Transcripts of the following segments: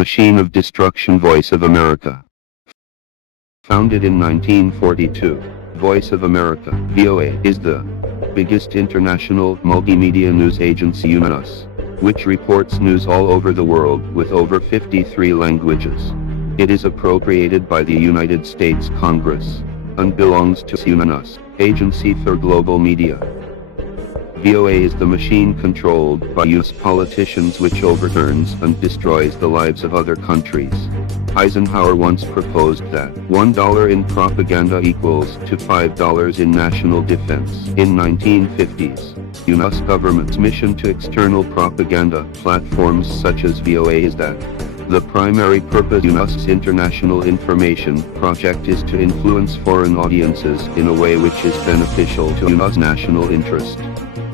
Machine of Destruction. Voice of America. Founded in 1942, Voice of America, VOA, is the biggest international multimedia news agency in US, which reports news all over the world with over 53 languages. It is appropriated by the United States Congress and belongs to UNAS, Agency for Global Media. VOA is the machine controlled by US politicians which overturns and destroys the lives of other countries. Eisenhower once proposed that $1 in propaganda equals to $5 in national defense. In 1950s, US government's mission to external propaganda platforms such as VOA is that the primary purpose of US International Information Project is to influence foreign audiences in a way which is beneficial to US national interest.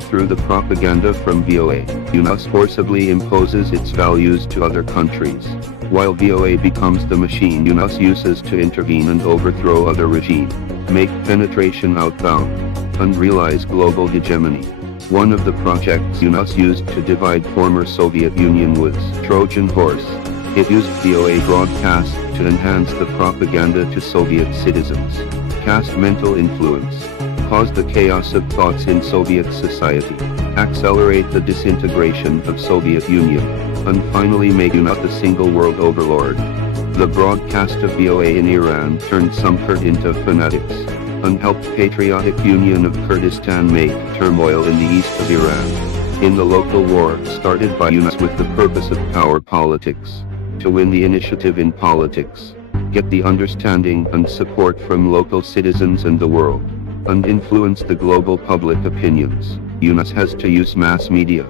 Through the propaganda from VOA, US forcibly imposes its values to other countries, while VOA becomes the machine US uses to intervene and overthrow other regimes, make penetration outbound, and realize global hegemony. One of the projects US used to divide former Soviet Union was Trojan Horse. It used VOA broadcast to enhance the propaganda to Soviet citizens, cast mental influence, cause the chaos of thoughts in Soviet society, accelerate the disintegration of Soviet Union, and finally make US the single world overlord. The broadcast of VOA in Iran turned some Kurd into fanatics, and helped Patriotic Union of Kurdistan make turmoil in the east of Iran. In the local war started by US with the purpose of power politics, to win the initiative in politics, get the understanding and support from local citizens and the world, and influence the global public opinions, US has to use mass media.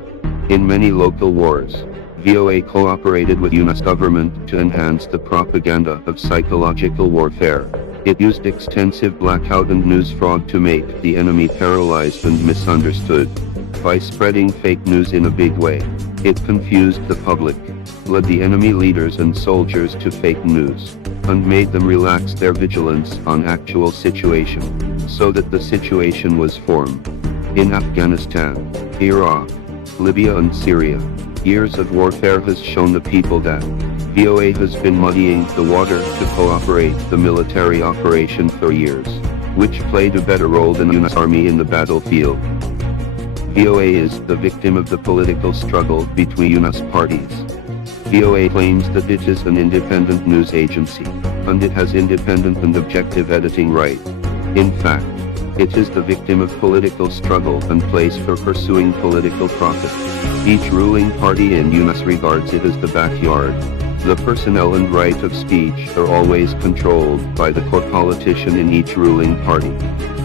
In many local wars, VOA cooperated with US government to enhance the propaganda of psychological warfare. It used extensive blackout and news fraud to make the enemy paralyzed and misunderstood. By spreading fake news in a big way, it confused the public, led the enemy leaders and soldiers to fake news, and made them relax their vigilance on actual situation, so that the situation was formed. In Afghanistan, Iraq, Libya and Syria, years of warfare has shown the people that VOA has been muddying the water to cooperate the military operation for years, which played a better role than US Army in the battlefield. VOA is the victim of the political struggle between US parties. VOA claims that it is an independent news agency, and it has independent and objective editing right. In fact, it is the victim of political struggle and place for pursuing political profit. Each ruling party in US regards it as the backyard. The personnel and right of speech are always controlled by the core politician in each ruling party.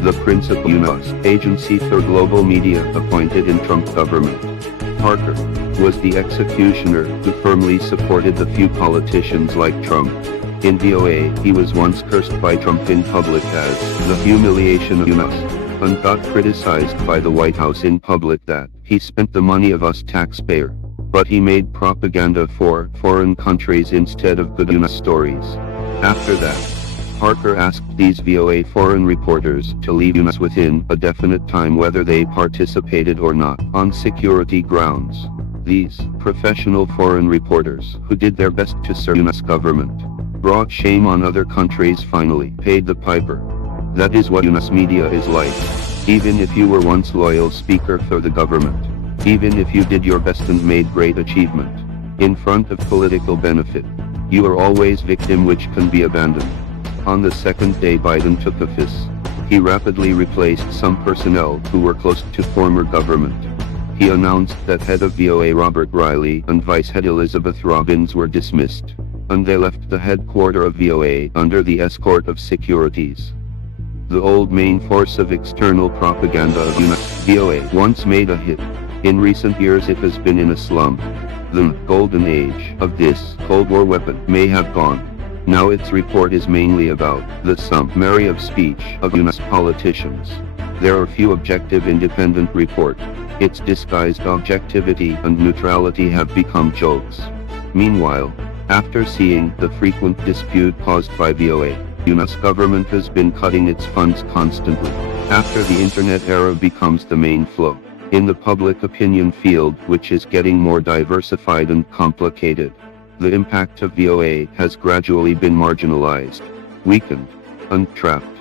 The principal US Agency for Global Media appointed in Trump government, Parker, was the executioner who firmly supported the few politicians like Trump. In VOA, he was once cursed by Trump in public as the humiliation of US, and got criticized by the White House in public that he spent the money of us taxpayer. But he made propaganda for foreign countries instead of good US stories. After that, Parker asked these VOA foreign reporters to leave US within a definite time whether they participated or not, on security grounds. These professional foreign reporters, who did their best to serve US government, brought shame on other countries, finally paid the piper. That is what US media is like. Even if you were once loyal speaker for the government, even if you did your best and made great achievement, in front of political benefit, you are always victim which can be abandoned. On the second day Biden took office, he rapidly replaced some personnel who were close to former government. He announced that head of VOA Robert Riley and vice head Elizabeth Robbins were dismissed, and they left the headquarters of VOA under the escort of securities. The old main force of external propaganda of US VOA once made a hit. In recent years it has been in a slump. The golden age of this Cold War weapon may have gone. Now its report is mainly about the summary of speech of US politicians. There are few objective independent reports. Its disguised objectivity and neutrality have become jokes. Meanwhile, after seeing the frequent dispute caused by VOA, US government has been cutting its funds constantly. After the internet era becomes the main flow in the public opinion field, which is getting more diversified and complicated, the impact of VOA has gradually been marginalized, weakened, and trapped.